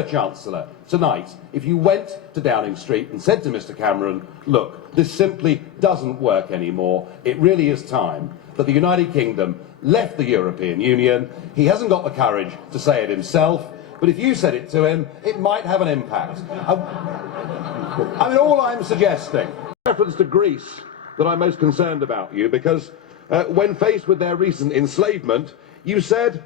Chancellor, tonight, if you went to Downing Street and said to Mr Cameron, look, this simply doesn't work anymore, it really is time that the United Kingdom left the European Union. He hasn't got the courage to say it himself, but if you said it to him, it might have an impact. I mean, all I'm suggesting, reference to Greece that I'm most concerned about you, because when faced with their recent enslavement, you said,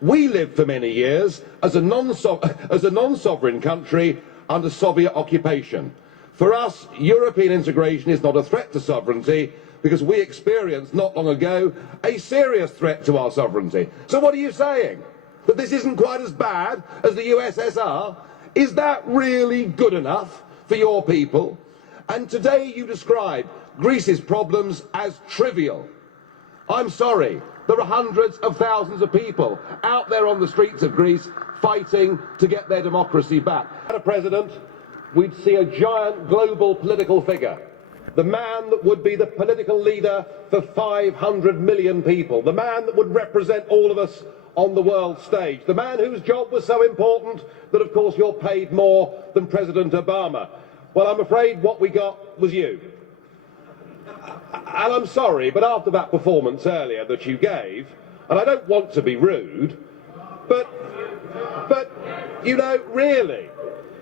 we lived for many years as a non-sovereign country under Soviet occupation. For us, European integration is not a threat to sovereignty because we experienced not long ago a serious threat to our sovereignty. So what are you saying? That this isn't quite as bad as the USSR? Is that really good enough for your people? And today you describe Greece's problems as trivial. I'm sorry. There are hundreds of thousands of people out there on the streets of Greece fighting to get their democracy back. As a president, we'd see a giant global political figure, the man that would be the political leader for 500 million people, the man that would represent all of us on the world stage, the man whose job was so important that, of course, you're paid more than President Obama. Well, I'm afraid what we got was you. And I'm sorry, but after that performance earlier that you gave, and I don't want to be rude, but you know, really,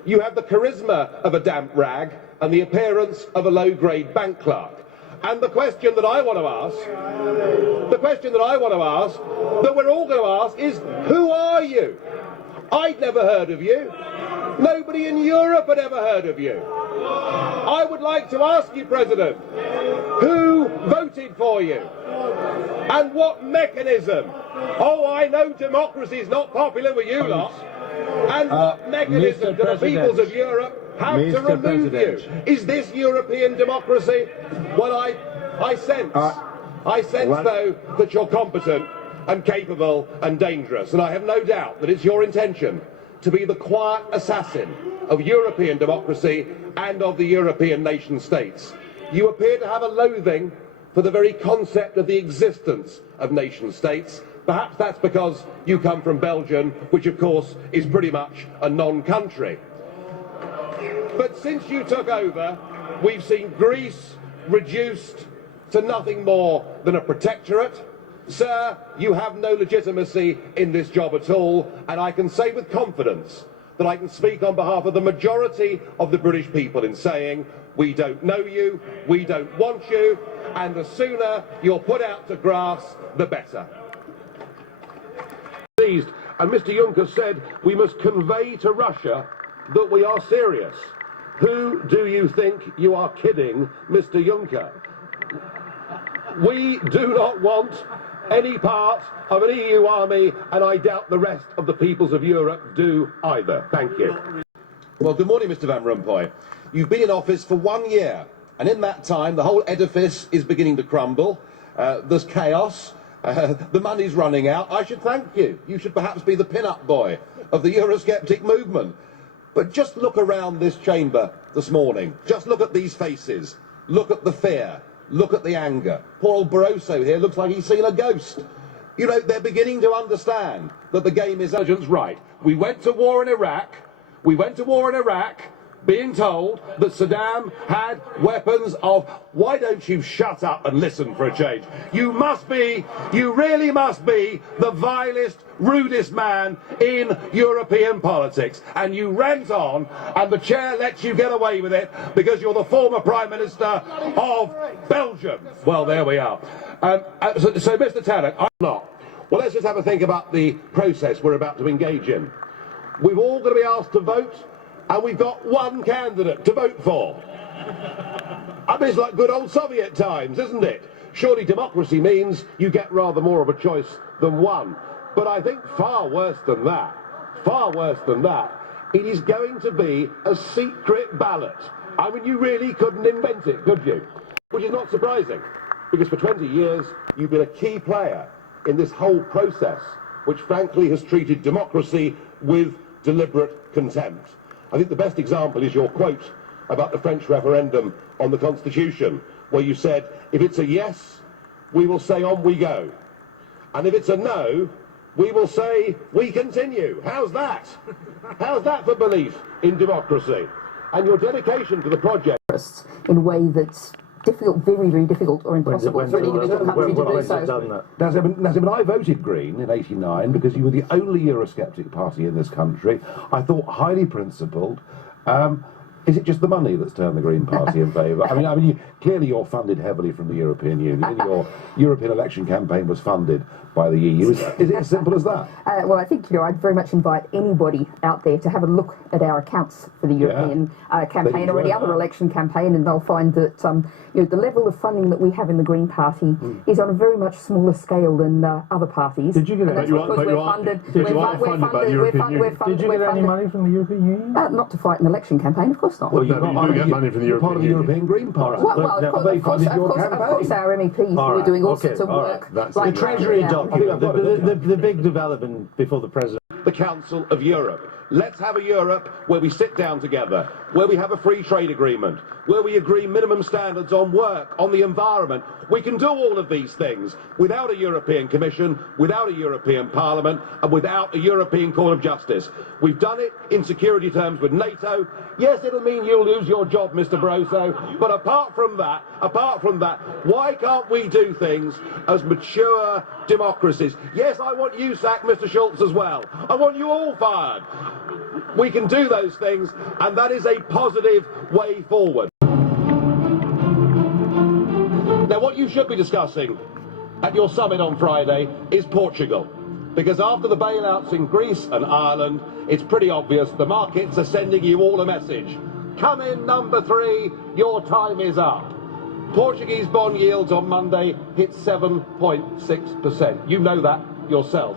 you have the charisma of a damp rag and the appearance of a low-grade bank clerk. And the question that I want to ask, that we're all going to ask is, who are you? I'd never heard of you. Nobody in Europe had ever heard of you. I would like to ask you, President, who voted for you? And what mechanism? Oh, I know democracy is not popular with you lot. And what mechanism do the peoples of Europe have to remove you? Is this European democracy? Well, I sense, though, that you're competent and capable and dangerous. And I have no doubt that it's your intention to be the quiet assassin of European democracy and of the European nation states. You appear to have a loathing for the very concept of the existence of nation states. Perhaps that's because you come from Belgium, which of course is pretty much a non-country. But since you took over, we've seen Greece reduced to nothing more than a protectorate. Sir, you have no legitimacy in this job at all, and I can say with confidence that I can speak on behalf of the majority of the British people in saying, we don't know you, we don't want you, and the sooner you're put out to grass, the better. And Mr Juncker said we must convey to Russia that we are serious. Who do you think you are kidding, Mr Juncker? We do not want any part of an EU army, and I doubt the rest of the peoples of Europe do either. Thank you. Well, good morning, Mr Van Rompuy. You've been in office for 1 year, and in that time the whole edifice is beginning to crumble. There's chaos. The money's running out. I should thank you. You should perhaps be the pin-up boy of the Eurosceptic movement. But just look around this chamber this morning. Just look at these faces. Look at the fear. Look at the anger. Poor old Barroso here looks like he's seen a ghost. You know, they're beginning to understand that the game is right. We went to war in Iraq. Being told that Saddam had weapons of... Why don't you shut up and listen for a change? You really must be the vilest, rudest man in European politics. And you rant on, and the chair lets you get away with it because you're the former Prime Minister of Belgium. Well, there we are. So Mr Tannock, I'm not. Well, let's just have a think about the process we're about to engage in. We've all got to be asked to vote, and we've got one candidate to vote for. I mean, it's like good old Soviet times, isn't it? Surely democracy means you get rather more of a choice than one. But I think far worse than that, it is going to be a secret ballot. I mean, you really couldn't invent it, could you? Which is not surprising, because for 20 years you've been a key player in this whole process, which frankly has treated democracy with deliberate contempt. I think the best example is your quote about the French referendum on the Constitution, where you said, if it's a yes, we will say on we go. And if it's a no, we will say, we continue. How's that? How's that for belief in democracy? And your dedication to the project in a way that's difficult, very, very difficult or impossible for an individual country to do so. Nazim, I voted Green in '89 because you were the only Eurosceptic party in this country. I thought highly principled. Is it just the money that's turned the Green Party in favour? I mean, clearly you're funded heavily from the European Union. Your European election campaign was funded by the EU. Is it as simple as that? Well, I think, I'd very much invite anybody out there to have a look at our accounts for the European campaign or any other election campaign, and they'll find that the level of funding that we have in the Green Party is on a very much smaller scale than other parties. Did you get any money from the European Union? Not to fight an election campaign, of course not. Well, you do get money from the European Union. Part of the European Green Party. Of course, our MEPs were doing all sorts of work. The Treasury document, the big development before the President. The Council of Europe. Let's have a Europe where we sit down together, where we have a free trade agreement, where we agree minimum standards on work, on the environment. We can do all of these things without a European Commission, without a European Parliament, and without a European Court of Justice. We've done it in security terms with NATO. Yes, it'll mean you'll lose your job, Mr. Barroso, but apart from that, why can't we do things as mature democracies? Yes, I want you sacked, Mr. Schulz, as well. I want you all fired. We can do those things, and that is a positive way forward. Now, what you should be discussing at your summit on Friday is Portugal. Because after the bailouts in Greece and Ireland, it's pretty obvious the markets are sending you all a message. Come in, number 3, your time is up. Portuguese bond yields on Monday hit 7.6%. You know that yourself.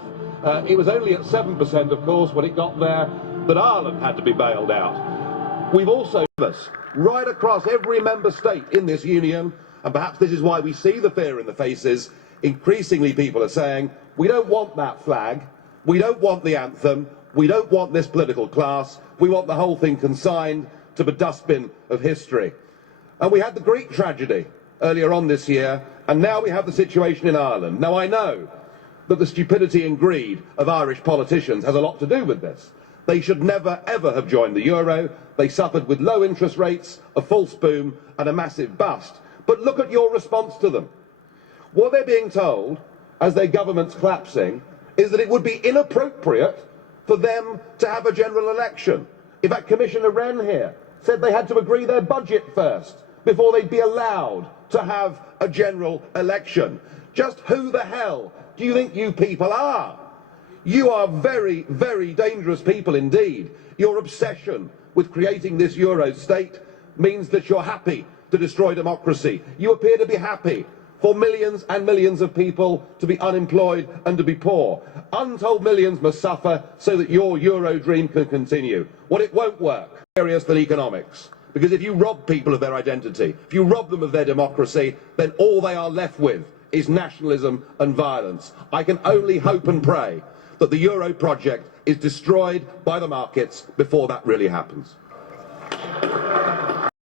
It was only at 7%, of course, when it got there, that Ireland had to be bailed out. We've also this right across every member state in this union, and perhaps this is why we see the fear in the faces. Increasingly people are saying, we don't want that flag, we don't want the anthem, we don't want this political class, we want the whole thing consigned to the dustbin of history. And we had the Greek tragedy earlier on this year, and now we have the situation in Ireland. Now I know that the stupidity and greed of Irish politicians has a lot to do with this. They should never ever have joined the euro. They suffered with low interest rates, a false boom and a massive bust. But look at your response to them. What they're being told, as their government's collapsing, is that it would be inappropriate for them to have a general election. In fact, Commissioner Wren here said they had to agree their budget first before they'd be allowed to have a general election. Just who the hell do you think you people are? You are very, very dangerous people indeed. Your obsession with creating this Euro state means that you're happy to destroy democracy. You appear to be happy for millions and millions of people to be unemployed and to be poor. Untold millions must suffer so that your Euro dream can continue. Well, it won't work. Serious than economics. Because if you rob people of their identity, if you rob them of their democracy, then all they are left with is nationalism and violence. I can only hope and pray that the Euro project is destroyed by the markets before that really happens.